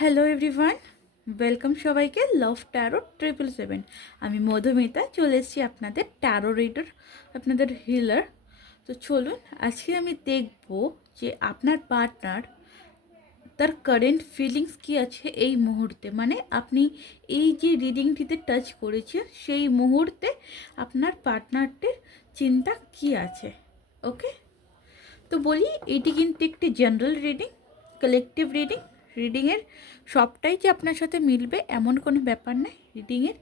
Hello everyone welcome সবাইকে লাভ taro triple seven আমি মধুমিতা, চলে এসেছি আপনাদের ট্যারো রিডার আপনাদের হিলার তো চলুন, আজকে আমি দেখব যে আপনার পার্টনার তার কারেন্ট ফিলিংস কী আছে এই মুহূর্তে। মানে আপনি এই যে রিডিংটিতে টাচ করেছেন, সেই মুহূর্তে আপনার পার্টনারটির চিন্তা কী আছে? ওকে তো বলি, এটি কিন্তু একটি জেনারেল রিডিং কালেকটিভ রিডিং রিডিংয়ের সবটাই যে আপনার সাথে মিলবে? এমন কোনো ব্যাপার নেই রিডিংয়ের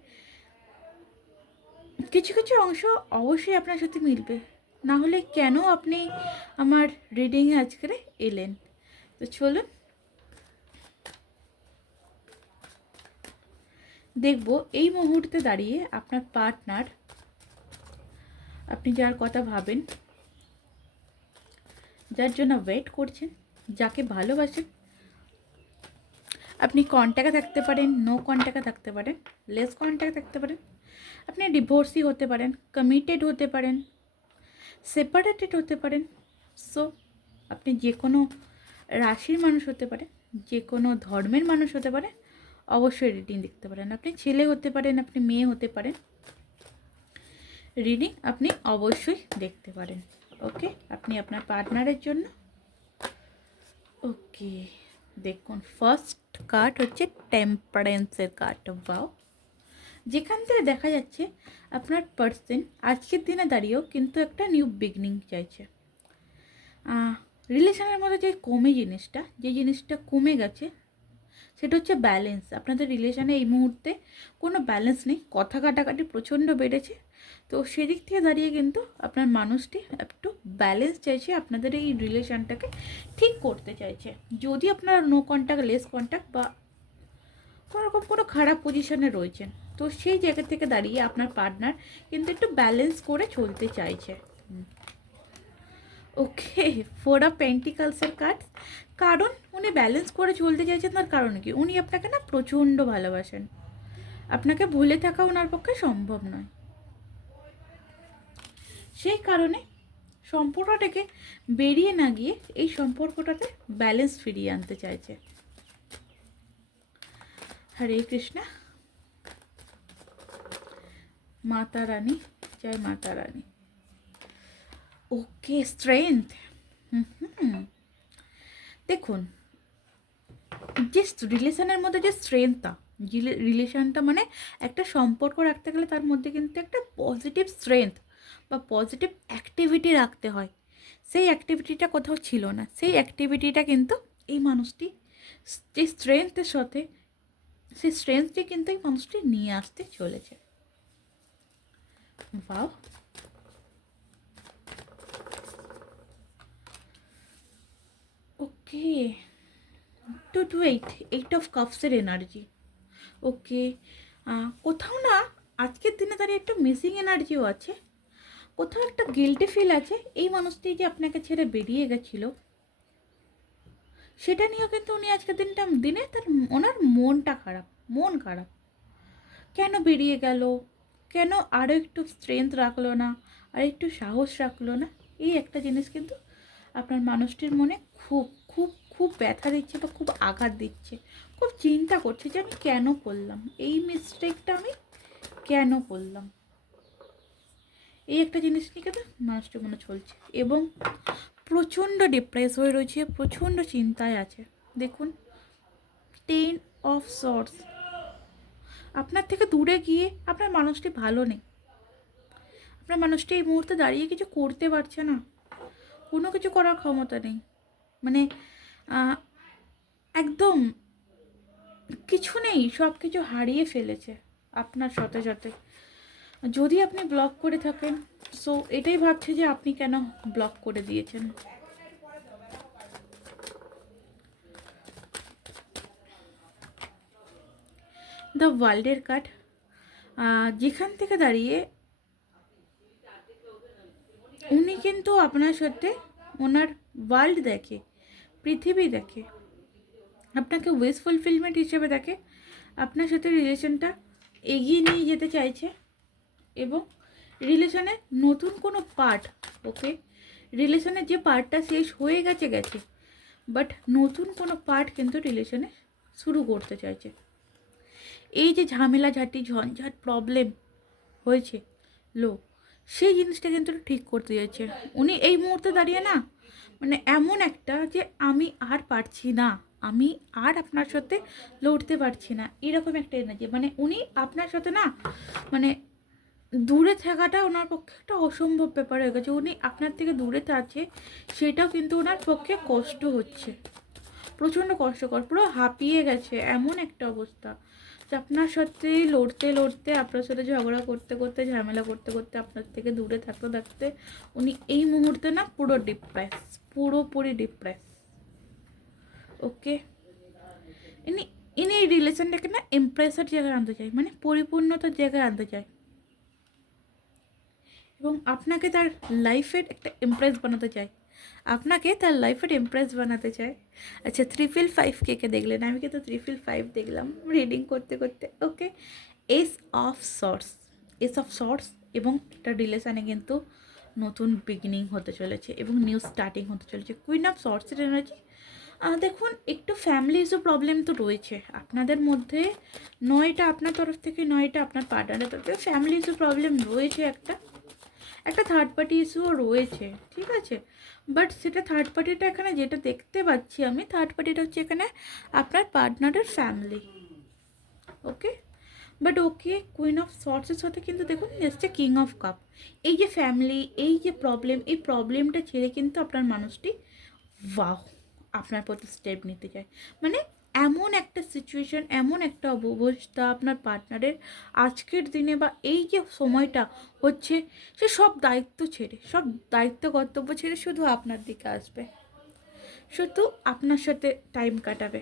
কিছু কিছু অংশ অবশ্যই আপনার সাথে মিলবে। না হলে কেন আপনি আমার রিডিংয়ে আজকে এলেন? তো চলুন। দেখব এই মুহূর্তে দাঁড়িয়ে আপনার পার্টনার আপনি যার কথা ভাবেন, যার জন্য ওয়েট করছেন, যাকে ভালোবাসেন আপনি কন্ট্যাক্টে থাকতে পারেন নো কন্ট্যাক্টে থাকতে পারেন লেস কন্ট্যাক্টে থাকতে পারেন। আপনি ডিভোর্সি হতে পারেন কমিটেড হতে পারেন সেপারেটেড হতে পারেন। সো আপনি যে কোনো রাশির মানুষ হতে পারেন যে কোনো ধর্মের মানুষ হতে পারে, অবশ্যই রিডিং দেখতে পারেন। আপনি ছেলে হতে পারেন, আপনি মেয়ে হতে পারেন। রিডিং আপনি অবশ্যই দেখতে পারেন। ওকে আপনি আপনার পার্টনারের জন্য। ওকে দেখুন ফার্স্ট কার্ড হচ্ছে টেম্পারেন্সের কার্ড বাও যেখান থেকে দেখা যাচ্ছে আপনার পার্সন আজকের দিনে দাঁড়িয়েও কিন্তু একটা নিউ বিগনিং চাইছে। রিলেশনের মধ্যে যে কমে জিনিসটা, যে জিনিসটা কমে গেছে সেটা হচ্ছে ব্যালেন্স আপনাদের রিলেশনে এই মুহূর্তে কোনো ব্যালেন্স নেই। কথা কাটাকাটি প্রচণ্ড বেড়েছে। তো সেদিক থেকে দাঁড়িয়ে কিন্তু আপনার মানুষটি একটু ব্যালেন্স চাইছে, আপনাদের এই রিলেশানটাকে ঠিক করতে চাইছে। যদি আপনার নো কন্ট্যাক্ট লেস কন্ট্যাক্ট বা কোনোরকম কোনো খারাপ পজিশনে রয়েছেন, তো সেই জায়গা থেকে দাঁড়িয়ে আপনার পার্টনার কিন্তু একটু ব্যালেন্স করে চলতে চাইছে। ওকে ফোর অফ পেন্টিকালসের কার্ড কারণ উনি ব্যালেন্স করে চলতে চাইছেন, তার কারণ কি? উনি আপনাকে না প্রচণ্ড ভালোবাসেন। আপনাকে ভুলে থাকা ওনার পক্ষে সম্ভব নয়। সেই কারণে সম্পর্কটাকে বেরিয়ে না গিয়ে এই সম্পর্কটাতে ব্যালেন্স ফিরিয়ে আনতে চাইছে। হরে কৃষ্ণা। মাতা রানী, জয় মাতা রানী। ওকে স্ট্রেংথ দেখুন যে রিলেশনের মধ্যে যে স্ট্রেংথটা রিলেশনটা মানে একটা সম্পর্ক রাখতে গেলে তার মধ্যে কিন্তু একটা পজিটিভ স্ট্রেংথ বা পজিটিভ অ্যাক্টিভিটি রাখতে হয় সেই অ্যাক্টিভিটিটা কোথাও ছিল না সেই অ্যাক্টিভিটিটা কিন্তু এই মানুষটি যে স্ট্রেংথের সাথে সেই স্ট্রেংথটি কিন্তু এই মানুষটি নিয়ে আসতে চলেছে wow okay two two eight eight of কাপসের energy okay কোথাও না আজকের দিনে দাঁড়িয়ে একটা মিসিং এনার্জিও আছে। কোথাও একটা গিল্টি ফিল আছে। এই মানুষটি যে আপনাকে ছেড়ে বেরিয়ে গেছিল, সেটা নিয়েও কিন্তু উনি আজকের দিনটা, দিনে তার ওনার মনটা খারাপ, মন খারাপ। কেন বেরিয়ে গেল? কেন আরও একটু স্ট্রেংথ রাখল না? আর একটু সাহস রাখল না? এই একটা জিনিস কিন্তু আপনার মানুষটির মনে খুব খুব খুব ব্যথা দিচ্ছে বা খুব আঘাত দিচ্ছে। খুব চিন্তা করছে যে আমি কেন করলাম? এই মিস্টেকটা আমি কেন করলাম? এই একটা জিনিস নিয়ে কিন্তু মানুষটি মনে চলছে এবং প্রচণ্ড ডিপ্রেস হয়ে রয়েছে, প্রচণ্ড চিন্তায় আছে। দেখুন টেন অফ সর্স আপনার থেকে দূরে গিয়ে আপনার মানুষটি ভালো নেই। আপনার মানুষটি এই মুহূর্তে দাঁড়িয়ে কিছু করতে পারছে না। কোনো কিছু করার ক্ষমতা নেই। মানে একদম কিছু নেই সব কিছু হারিয়ে ফেলেছে আপনার সাথে সাথে। যদি আপনি ব্লক করে থাকেন সো এটাই ভাবছে যে আপনি কেন ব্লক করে দিয়েছেন। দ্য ওয়ার্ল্ডের কার্ড যেখান থেকে দাঁড়িয়ে উনি কিন্তু আপনার সাথে ওনার ওয়ার্ল্ড দেখে। পৃথিবী দেখে, আপনাকে উইস ফুলফিলমেন্ট হিসেবে দেখে, আপনার সাথে রিলেশনটা এগিয়ে নিয়ে যেতে চাইছে এবং রিলেশনে নতুন কোনো পার্ট ওকে রিলেশনের যে পার্টটা শেষ হয়ে গেছে গেছে বাট নতুন কোনো পার্ট কিন্তু রিলেশনে শুরু করতে চাইছে। এই যে ঝামেলা, ঝাঁটি, ঝঞ্ঝাট প্রবলেম হয়েছে লো সেই জিনিসটা কিন্তু ঠিক করতে যাচ্ছে। উনি এই মুহূর্তে দাঁড়িয়ে না মানে এমন একটা যে আমি আর পারছি না, আমি আর আপনার সাথে লড়তে পারছি না, এরকম একটা এনার্জি মানে উনি আপনার সাথে না মানে দূরে থাকাটা ওনার পক্ষে একটা অসম্ভব ব্যাপার হয়ে গেছে। উনি আপনার থেকে দূরে আছে সেটাও কিন্তু ওনার পক্ষে কষ্ট হচ্ছে। প্রচণ্ড কষ্টকর, পুরো হাঁপিয়ে গেছে, এমন একটা অবস্থা। আপনার সাথে লড়তে লড়তে, আপনার সাথে ঝগড়া করতে করতে, ঝামেলা করতে করতে আপনার থেকে দূরে থাকতে থাকতে উনি এই মুহূর্তে না পুরো ডিপ্রেস পুরোপুরি ডিপ্রেস ওকে ইনি ইনি এই রিলেশনটাকে না ইমপ্রেসের জায়গায় আনতে চাই মানে পরিপূর্ণতার জায়গায় আনতে চাই এবং আপনাকে তার লাইফের একটা ইমপ্রেস বানাতে চাই আপনাকে তার লাইফের ইমপ্রেস বানাতে চাই আচ্ছা ফিল ফাইভ কে কে দেখলেন? আমি কিন্তু ফিল ফাইভ দেখলাম রিডিং করতে করতে okay ace of swords ace of swords এবং একটা রিলেশানে কিন্তু নতুন বিগিনিং হতে চলেছে এবং নিউ স্টার্টিং হতে চলেছে। কুইন অফ শর্টসের এনার্জি দেখুন, একটু ফ্যামিলি ইস্যু প্রবলেম তো রয়েছে। আপনাদের মধ্যে নয়টা আপনার তরফ থেকে, নয়টা আপনার পার্টনারের তরফ থেকে ফ্যামিলি প্রবলেম রয়েছে একটা। একটা থার্ড পার্টি ইস্যুও রয়েছে, ঠিক আছে? বাট সেটা থার্ড পার্টিটা এখানে যেটা দেখতে পাচ্ছি আমি থার্ড পার্টিটা হচ্ছে এখানে আপনার পার্টনারের family okay but okay queen of সর্টসের সাথে কিন্তু দেখুন, এসছে কিং অফ কাপ এই যে ফ্যামিলি এই যে প্রবলেম এই প্রবলেমটা ছেড়ে কিন্তু আপনার মানুষটি ওয়াও আপনার প্রতি স্টেপ নিতে চায়। মানে এমন একটা সিচুয়েশন এমন একটা অবস্থা আপনার পার্টনারের আজকের দিনে বা এই যে সময়টা হচ্ছে, সে সব দায়িত্ব ছেড়ে, সব দায়িত্ব কর্তব্য ছেড়ে শুধু আপনার দিকে আসবে। শুধু আপনার সাথে টাইম কাটাবে।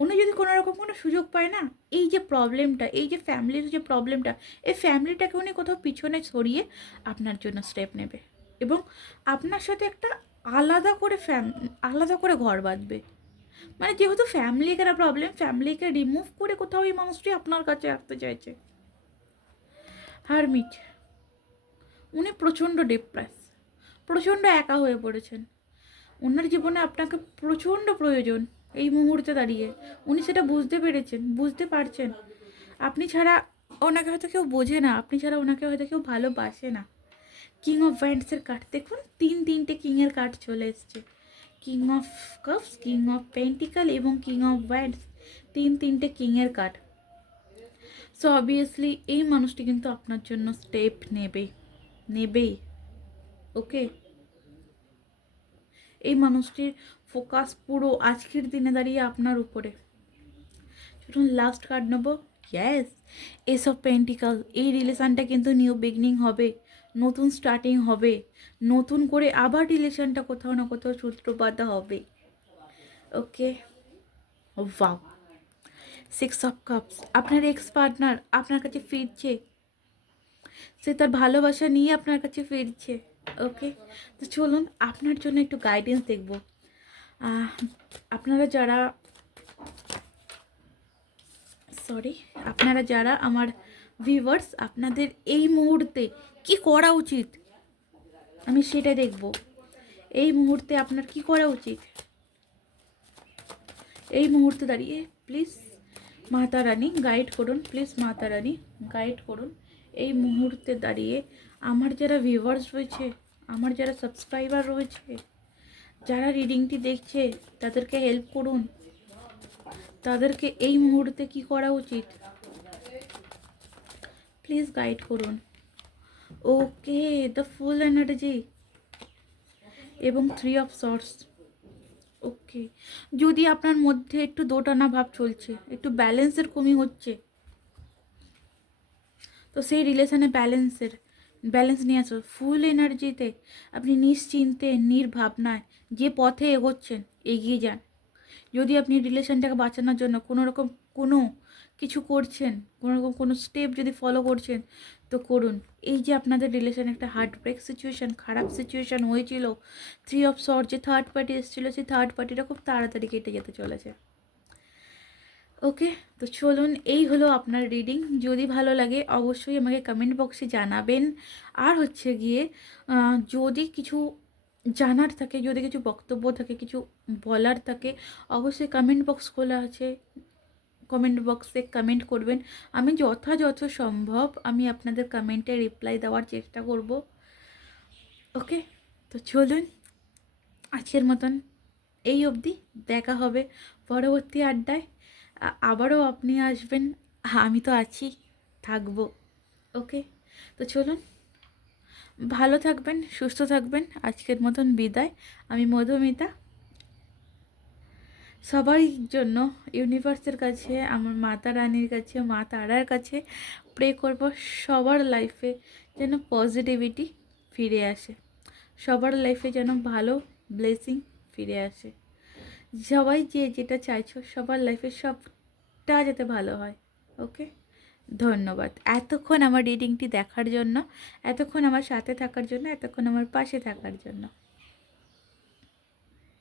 উনি যদি কোনো রকম কোনো সুযোগ পায় না, এই যে প্রবলেমটা এই যে ফ্যামিলির যে প্রবলেমটা এই ফ্যামিলিটাকে উনি কোথাও পিছনে সরিয়ে আপনার জন্য স্টেপ নেবে। এবং আপনার সাথে একটা আলাদা করে ফ্যাম আলাদা করে ঘর বাঁধবে। মানে যেহেতু ফ্যামিলিকে একটা প্রবলেম ফ্যামিলিকে রিমুভ করে কোথাও এই মানুষটি আপনার কাছে আসতে চাইছে। হারমিট, উনি প্রচণ্ড ডিপ্রেস প্রচণ্ড একা হয়ে পড়েছেন। ওনার জীবনে আপনাকে প্রচণ্ড প্রয়োজন এই মুহূর্তে দাঁড়িয়ে। উনি সেটা বুঝতে পেরেছেন, বুঝতে পারছেন। আপনি ছাড়া ওনাকে হয়তো কেউ বোঝে না, আপনি ছাড়া ওনাকে হয়তো কেউ ভালোবাসে না। কিং অফ ভ্যান্ডসের কার্ড দেখুন, তিন তিনটে কিংয়ের কার্ড চলে এসছে। King of cups king of pentacle এবং কিং অফ ওয়াইডস তিন তিনটে কিংয়ের কার্ড সো অবভিয়াসলি এই মানুষটি কিন্তু আপনার জন্য স্টেপ নেবে, নেবেই ওকে এই মানুষটির ফোকাস পুরো আজকের দিনে দাঁড়িয়ে আপনার উপরে। চলুন লাস্ট কার্ড নেব। ইয়েস এস অফ পেন্টিকাল এই রিলেশানটা কিন্তু নিউ বিগনিং হবে। নতুন স্টার্টিং হবে, নতুন করে আবার রিলেশনটা কোথাও না কোথাও সূত্রপাত হবে। Okay wow six of cups আপনার এক্স পার্টনার আপনার কাছে ফিরছে। সে তার ভালোবাসা নিয়ে আপনার কাছে ফিরছে। ওকে তো চলুন, আপনার জন্য একটু গাইডেন্স দেখব। আপনারা যারা সরি আপনারা যারা আমার ভিভার্স আপনাদের এই মুহূর্তে কি করা উচিত? আমি সেটা দেখব। এই মুহূর্তে আপনার কি করা উচিত? এই মুহূর্তে দাঁড়িয়ে প্লিজ মাতা রানী গাইড করুন প্লিজ মাতা রানী গাইড করুন। এই মুহূর্তে দাঁড়িয়ে আমার যারা ভিউয়ার্স রয়েছে, আমার যারা সাবস্ক্রাইবার রয়েছে, যারা রিডিংটি দেখছে, তাদেরকে হেল্প করুন। তাদেরকে এই মুহূর্তে কি করা উচিত? প্লিজ গাইড করুন। ওকে দ্য ফুল এনার্জি এবং থ্রি অফ শর্টস ওকে যদি আপনার মধ্যে একটু দোটানা ভাব চলছে, একটু ব্যালেন্সের কমি হচ্ছে, তো সেই রিলেশনে ব্যালেন্সের ব্যালেন্স নিয়ে আসো। ফুল এনার্জিতে আপনি নিশ্চিন্তে, নির্ভাবনায় যে পথে এগোচ্ছেন, এগিয়ে যান। যদি আপনি রিলেশনটাকে বাঁচানোর জন্য কোনো রকম কোনো কিছু করছেন, কোনো রকম কোনো স্টেপ যদি ফলো করছেন, তো করুন। এই যে আপনাদের রিলেশন একটা হার্ট ব্রেক সিচুয়েশান খারাপ সিচুয়েশান হয়েছিল থ্রি অফ শর্ট যে থার্ড পার্টি এসেছিল, সেই থার্ড পার্টিটা খুব তাড়াতাড়ি কেটে যেতে চলেছে। ওকে তো চলুন, এই হলো আপনার রিডিং যদি ভালো লাগে, অবশ্যই আমাকে কমেন্ট বক্সে জানাবেন। আর হচ্ছে গিয়ে যদি কিছু জানার থাকে, যদি কিছু বক্তব্য থাকে, কিছু বলার থাকে, অবশ্যই কমেন্ট বক্স খোলা আছে। কমেন্ট বক্সে কমেন্ট করবেন। আমি যথাযথ সম্ভব আমি আপনাদের কমেন্টে রিপ্লাই দেওয়ার চেষ্টা করব। ওকে তো চলুন, আজকের মতন এই অবধি দেখা হবে পরবর্তী আড্ডায়। আবারও আপনি আসবেন, আমি তো আছি, থাকব। ওকে তো চলুন ভালো থাকবেন, সুস্থ থাকবেন। আজকের মতন বিদায়। আমি মধুমিতা। সবার জন্য ইউনিভার্সের কাছে, আমার মাতা রানীর কাছে, মা তারার কাছে প্রে করব সবার লাইফে যেন পজিটিভিটি ফিরে আসে। সবার লাইফে যেন ভালো ব্লেসিং ফিরে আসে। সবাই যে যেটা চাইছো, সবার লাইফে সবটা যাতে ভালো হয় ওকে ধন্যবাদ। এতক্ষণ আমার রিডিংটি দেখার জন্য, এতক্ষণ আমার সাথে থাকার জন্য, এতক্ষণ আমার পাশে থাকার জন্য।